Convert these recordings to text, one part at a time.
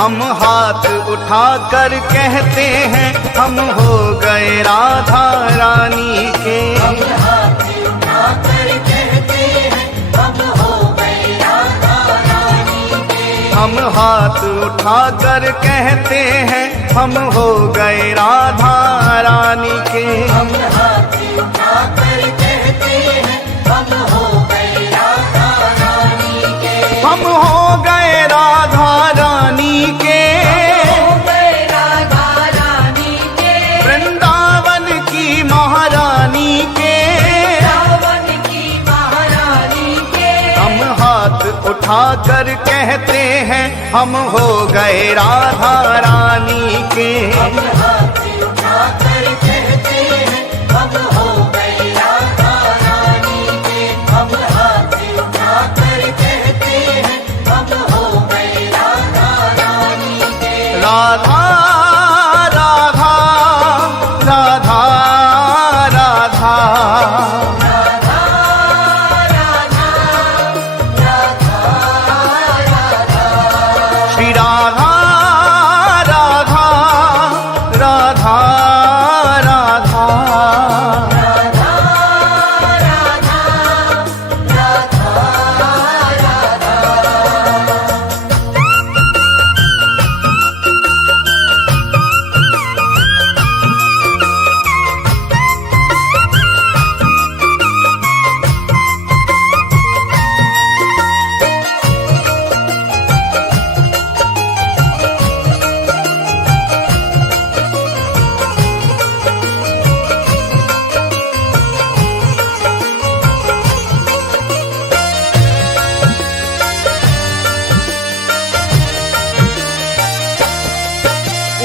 हम हाथ उठाकर कहते हैं हम हो गए राधा रानी के। हम हाथ उठाकर कहते हैं हम हो गए राधा रानी के। हम हाथ उठाकर कहते हैं हम हो गए राधा रानी के। हम हाथ उठाकर कहते हैं हम हो गए राधा रानी के। हम हो गए राधा रानी के। हो गए राधा रानी के। वृंदावन की महारानी के। रावण की महारानी के। हम हाथ उठाकर कहते हैं हम हो गए राधा रानी के। हम हाथ उठाकर कहते हैं हम हो गए राधा रानी के। हम हाथ उठाकर कहते हैं हम हो गए राधा रानी के। राधा राधा राधा राधा राधा राधा राधा राधा। श्री राधा राधा राधा राधा राधा राधा राधा।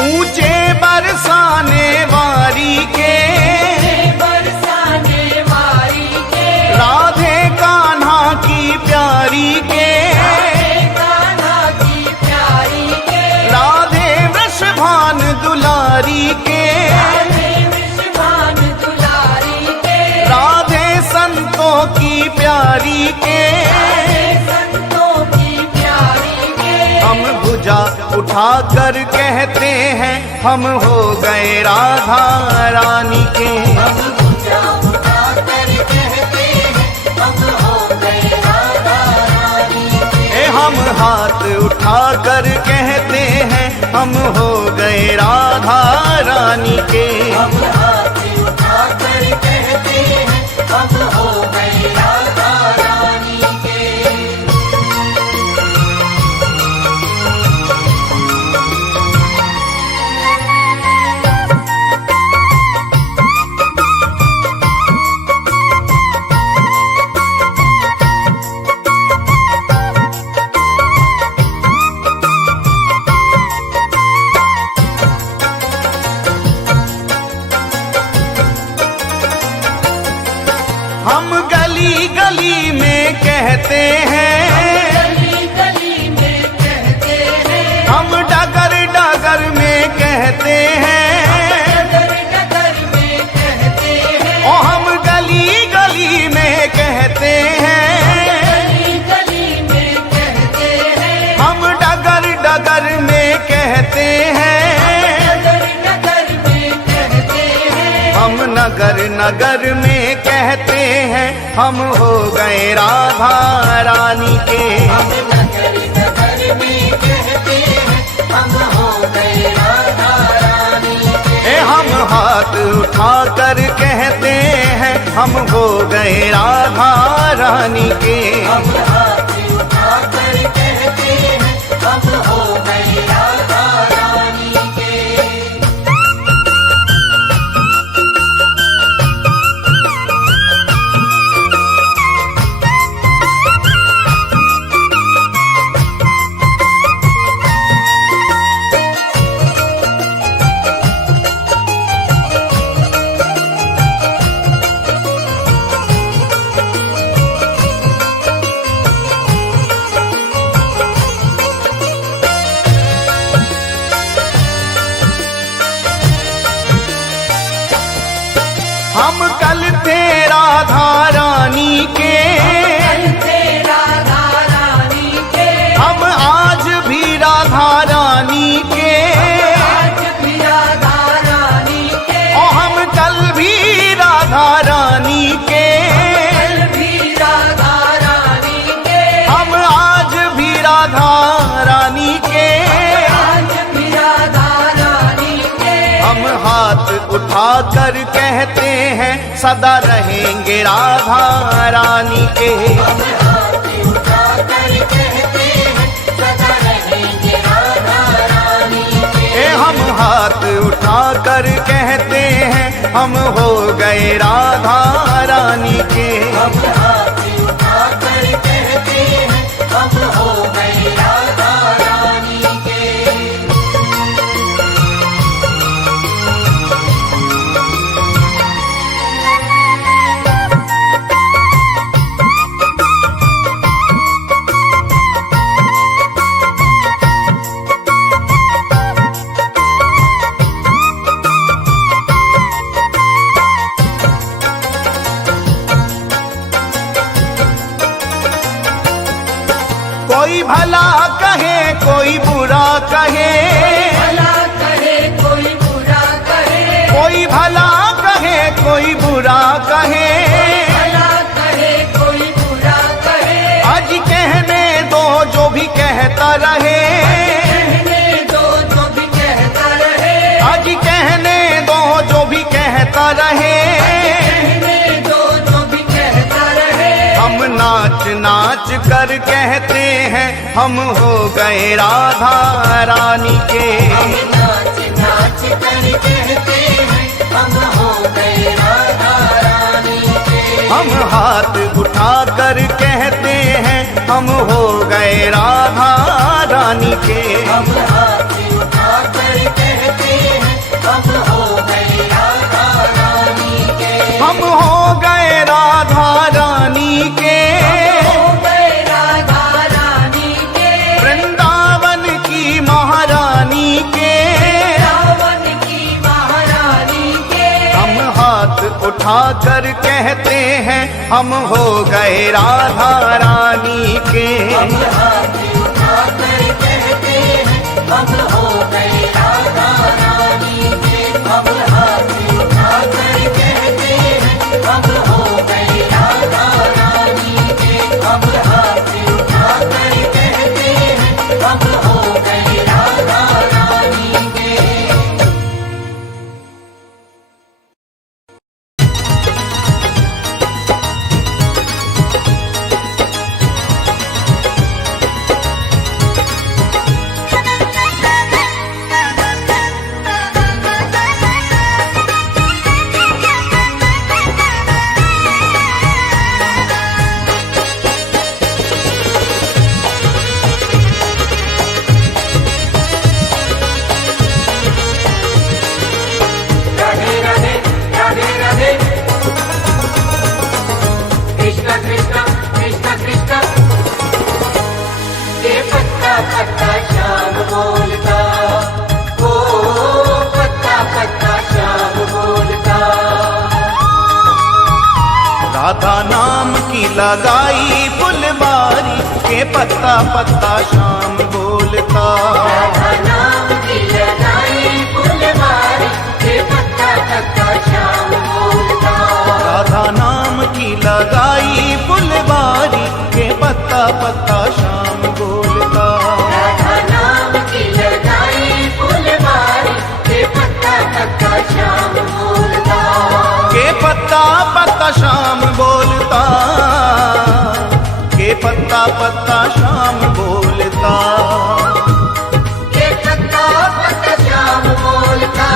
ऊंचे बरसाने वारी के। बरसाने वाली के। राधे कान्हा की प्यारी के। कान्हा की प्यारी के। राधे वृषभान दुलारी के। राधे विश्वान दुलारी के। राधे संतों की प्यारी के। राधे संतों की प्यारी के। हम भुजा उठाकर कहते हैं हम हो गए राधा रानी के। हम भुजा उठाकर कहते हैं हम हो गए राधा रानी के। हम हाथ उठाकर कहते हैं हम हो गए राधा रानी के। हम हाथ उठाकर कहते हैं हम हो गए राधा रानी के। हम गली गली में कहते हैं। गली गली में कहते हैं। हम डगर डगर में कहते हैं। डगर डगर में कहते हैं। ओ हम गली गली में कहते हैं। गली गली में कहते हैं। हम डगर डगर में कहते हैं। डगर डगर में कहते हैं। हम नगर नगर में कहते हैं हम हो गए राधा रानी के। हम नगर नगर में कहते हैं हम हो गए राधा रानी के। हम हाथ उठाकर कहते हैं हम हो गए राधा रानी के। हम हाथ उठाकर कहते हैं हम हो गए राधा रानी के। हम कल थे राधा रानी के। कल थे राधा रानी के। हम आज भी राधा रानी कर कहते हैं सदा रहेंगे राधा रानी के। हम हाथ उठाकर कहते हैं सदा रहेंगे राधा रानी के। हम हाथ उठाकर कहते हैं हम हो गए राधा रानी के। हम हाथ उठाकर कहते हैं हम हो गए राधा रानी के। कोई भला कहे कोई बुरा कहे, भला कहे कोई बुरा कहे, कोई भला कहे कोई बुरा कहे, भला कहे कोई बुरा कहे। आज कहने दो जो भी कहता रहे, कहने दो जो भी कहता रहे, आज कहने दो जो भी कहता रहे। कहने दो जो भी कहता रहे। हम नाच नाच कर कहते हैं हम हो गए राधा रानी के। हम नाच नाच कर कहते हैं हम हो गए राधा रानी के। हम हाथ उठा कर कहते हैं हम हो गए राधा रानी के। हम हाथ उठाकर कहते हैं हम हो गए राधा रानी के। हम हो गए राधा रानी के। हो गए राधा रानी के। वृंदावन की महारानी के। रावण की महारानी के। हम हाथ उठा कर कहते हैं हम हो गए राधा रानी के। हम हाथ उठाकर कहते हैं हम हो गए राधा रानी के। हम हाथ उठाकर कहते हैं हम हो गए राधा रानी के। हम हाथ उठाकर कहते हैं हम हो गए राधा रानी के। राधे राधे राधे राधे कृष्णा कृष्णा कृष्णा कृष्णा। ये पत्ता पत्ता श्याम बोलता, ओ पत्ता पत्ता श्याम बोलता। राधा नाम की लगाई फुलबारी के पत्ता पत्ता शाम बोलता। राधा नाम की लगाई फुलवारी के पत्ता पत्ता श्याम बोलता। राधा नाम की लगाई फुलबारी के पत्ता पत्ता शाम बोलता। राधा नाम की लगाई फुलवारी के पत्ता पत्ता श्याम बोलता। के पत्ता पत्ता शाम बोलता। के पत्ता पत्ता शाम बोलता। के पत्ता पत्ता श्याम बोलता।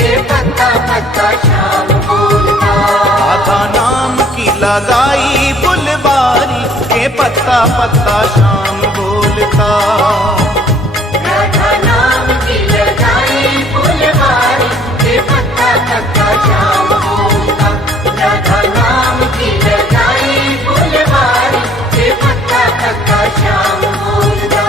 के पत्ता पत्ता श्याम बोलता। राधा नाम की लगाई फुलबारी के पत्ता पत्ता शाम बोलता। राधा नाम की लगाई फुलवारी के पत्ता पत्ता श्याम बोलता। राधा नाम की लगाई फुलवारी के पत्ता पत्ता श्याम बोलता।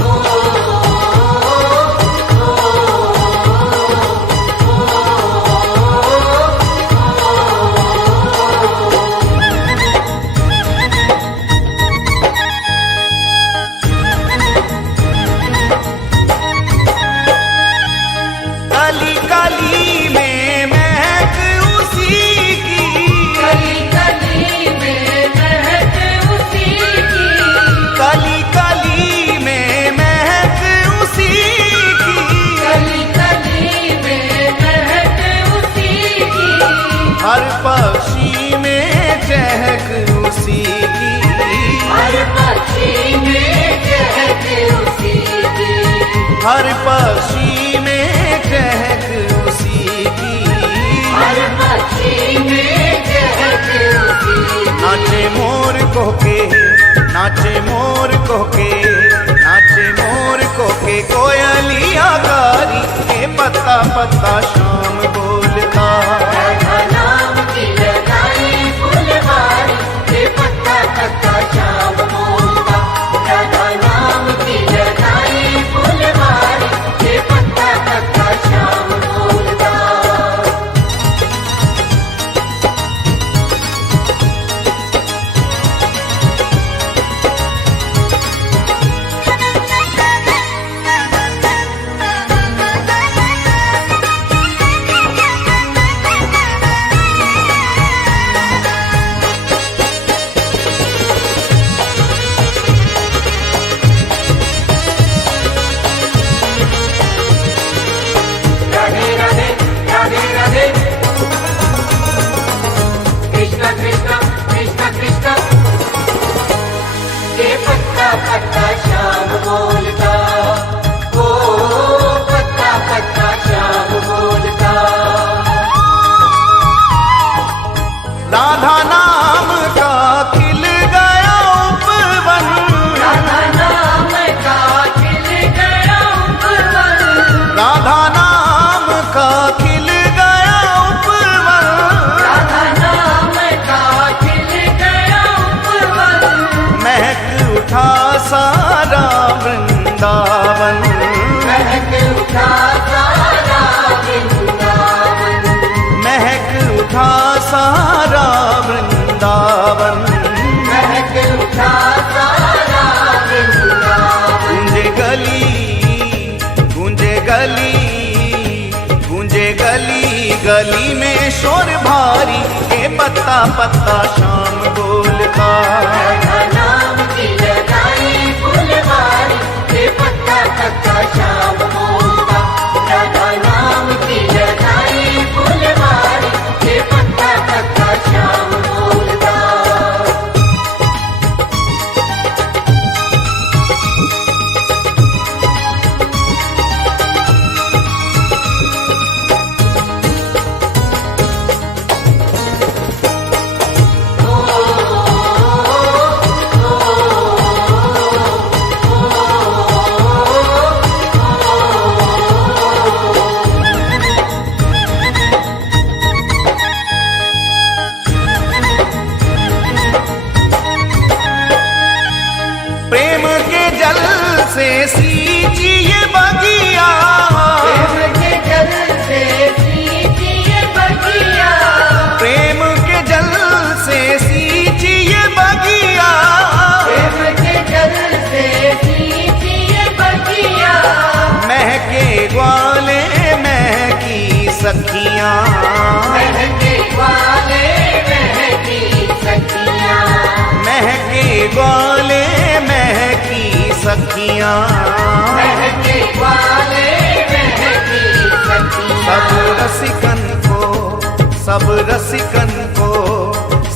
ओ हर पक्षी में चहक उसी की, हर पक्षी में चहक उसी की। नाचे मोर कोके, नाचे मोर कोके, नाचे मोर कोके, कोयलिया कारी के पत्ता पत्ता शाम बोलता। राधा नाम की लगाई फुलवारी के पत्ता पत्ता शाम बोलता। राधा नाम की लगाई फुलवारी के पत्ता पत्ता शाम बोलता। राधे राधे राधे राधे कृष्ण कृष्ण कृष्ण कृष्ण के पत्ता पत्ता श्याम बोलता। ओ पत्ता पत्ता श्याम बोलता। राधा नाम का खिल गया उपवन, राधा नाम का खिल गया उपवन। राधा नाम का खिल गया उपवन, राधा नाम का खिल गया उपवन। महक उठा सारा वृंदावन, महक उठा सारा वृंदावन। महक उठा सारा वृंदावन, महक उठा सारा वृंदावन। गूंजे गली, गूंजे गली, गूंजे गली, गली में शोर भारी के पत्ता पत्ता शाम बोलता। राधा नाम की लगाई फुलवारी के पत्ता पत्ता श्याम बोलता। राधा नाम की लगाई फुलवारी के पत्ता पत्ता श्याम बोलता। प्रेम के जल से सींचिए बगिया, प्रेम के जल से सींचिए बगिया। प्रेम के जल से सींचिए बगिया, प्रेम के जल से सींचिए बगिया। महके ग्वाले महकी सखियां, महके ग्वाले महकी सखियां। महके ग्वाले महकी सखियां, महके ग्वाले महकी सखियां। सब रसिकन को, सब रसिकन को,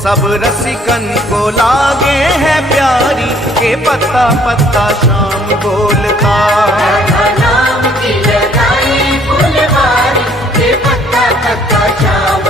सब रसिकन को लागे है प्यारी के पत्ता पत्ता शाम बोलता। राधा नाम की लगाई फुलवारी के पत्ता पत्ता श्याम